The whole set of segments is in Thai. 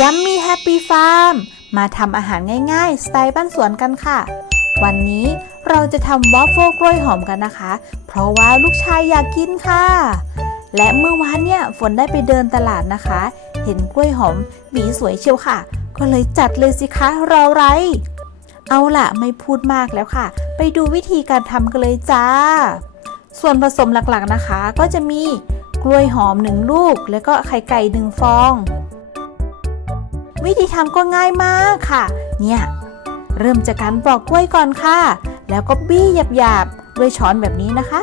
ยัมมี่แฮปปี้ฟาร์มมาทำอาหารง่ายๆ สไตล์บ้านสวนกันค่ะ วันนี้เราจะทำวอฟเฟิลกล้วยหอมกันนะคะ เพราะว่าลูกชายอยากกินค่ะ และเมื่อวานเนี่ยฝนได้ไปเดินตลาดนะคะ เห็นกล้วยหอมหวีสวยเชียวค่ะ ก็เลยจัดเลยสิคะรอไร เอาล่ะไม่พูดมากแล้วค่ะ ไปดูวิธีการทำกันเลยจ้า ส่วนผสมหลักๆนะคะ ก็จะมีกล้วยหอมหนึ่งลูก แล้วก็ไข่ไก่หนึ่งฟอง วิธีทำก็ง่ายมากค่ะ เนี่ย เริ่มจากการปอกกล้วยก่อนค่ะ แล้วก็บี้หยาบๆ ด้วยช้อนแบบนี้นะคะ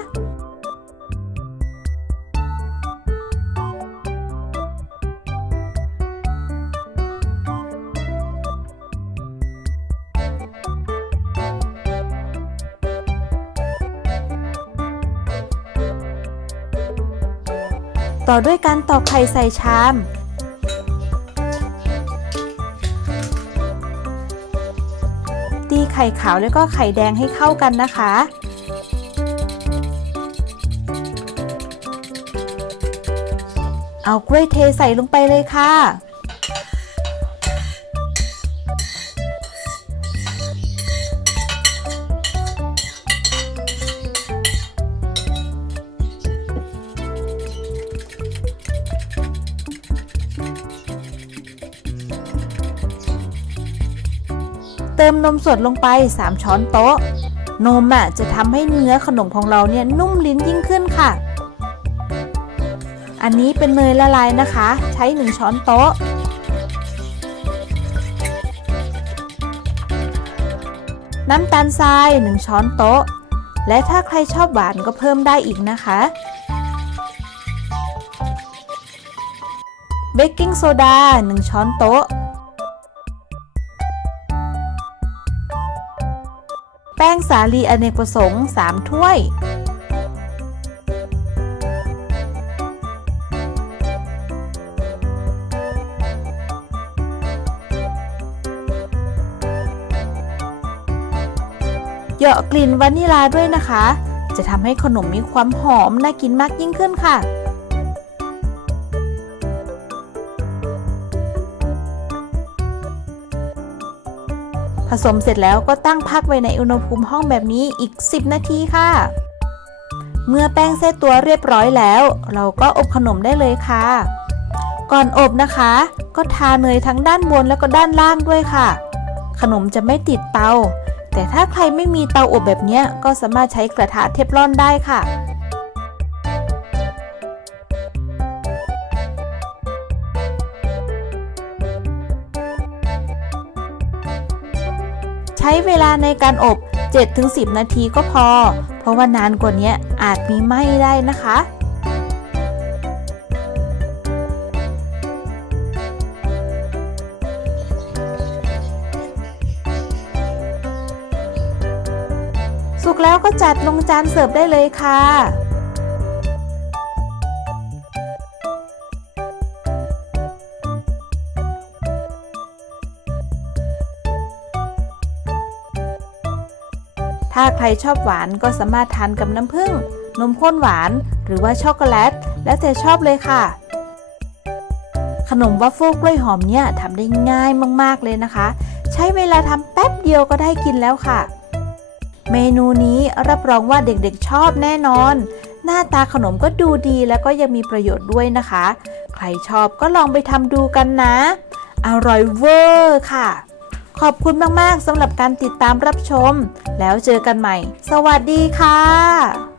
ต่อด้วยการตอกไข่ใส่ชาม ไข่ขาวแล้วก็ไข่แดงให้เข้ากันนะคะ เอากล้วยเทใส่ลงไปเลยค่ะ เติมนมสดลงไป 3 ช้อนโต๊ะ นมอะจะทำให้เนื้อขนมของเราเนี่ยนุ่มลิ้นยิ่งขึ้นค่ะ อันนี้เป็นเนยละลายนะคะ ใช้ 1 ช้อนโต๊ะ น้ำตาลทราย 1 ช้อนโต๊ะ และถ้าใครชอบหวานก็เพิ่มได้อีกนะคะเบกกิ้งโซดา 1 ช้อนโต๊ะ แป้งสาลีอเนกประสงค์ 3 ถ้วย เหยาะกลิ่นวานิลาด้วยนะคะ จะทำให้ขนมมีความหอมน่ากินมากยิ่งขึ้นค่ะ ผสมเสร็จแล้วก็ตั้งพักไว้ในอุณหภูมิห้องแบบนี้อีก 10 นาทีค่ะ เมื่อแป้งเซตตัวเรียบร้อยแล้ว เราก็อบขนมได้เลยค่ะ ก่อนอบนะคะ ก็ทาเนยทั้งด้านบนแล้วก็ด้านล่างด้วยค่ะ ขนมจะไม่ติดเตา แต่ถ้าใครไม่มีเตาอบแบบนี้ก็สามารถใช้กระทะเทฟลอนได้ค่ะ ใช้เวลาในการอบ 7-10 นาทีก็พอ เพราะว่านานกว่านี้อาจมีไหม้ได้นะคะสุกแล้วก็จัดลงจานเสิร์ฟได้เลยค่ะ ถ้าใครชอบหวานก็สามารถทานกับน้ำผึ้งนมข้นหวาน หรือว่าช็อกโกแลต แล้วแต่ชอบเลยค่ะ ขนมวัฟเฟิลกล้วยหอมเนี่ยทำได้ง่ายมากๆเลยนะคะ ใช้เวลาทำแป๊บเดียวก็ได้กินแล้วค่ะ เมนูนี้รับรองว่าเด็กๆชอบแน่นอน หน้าตาขนมก็ดูดีแล้วก็ยังมีประโยชน์ด้วยนะคะ ใครชอบก็ลองไปทำดูกันนะ อร่อยเวอร์ค่ะ ขอบคุณมาก ๆสำหรับการติดตามรับชม แล้วเจอกันใหม่ สวัสดีค่ะ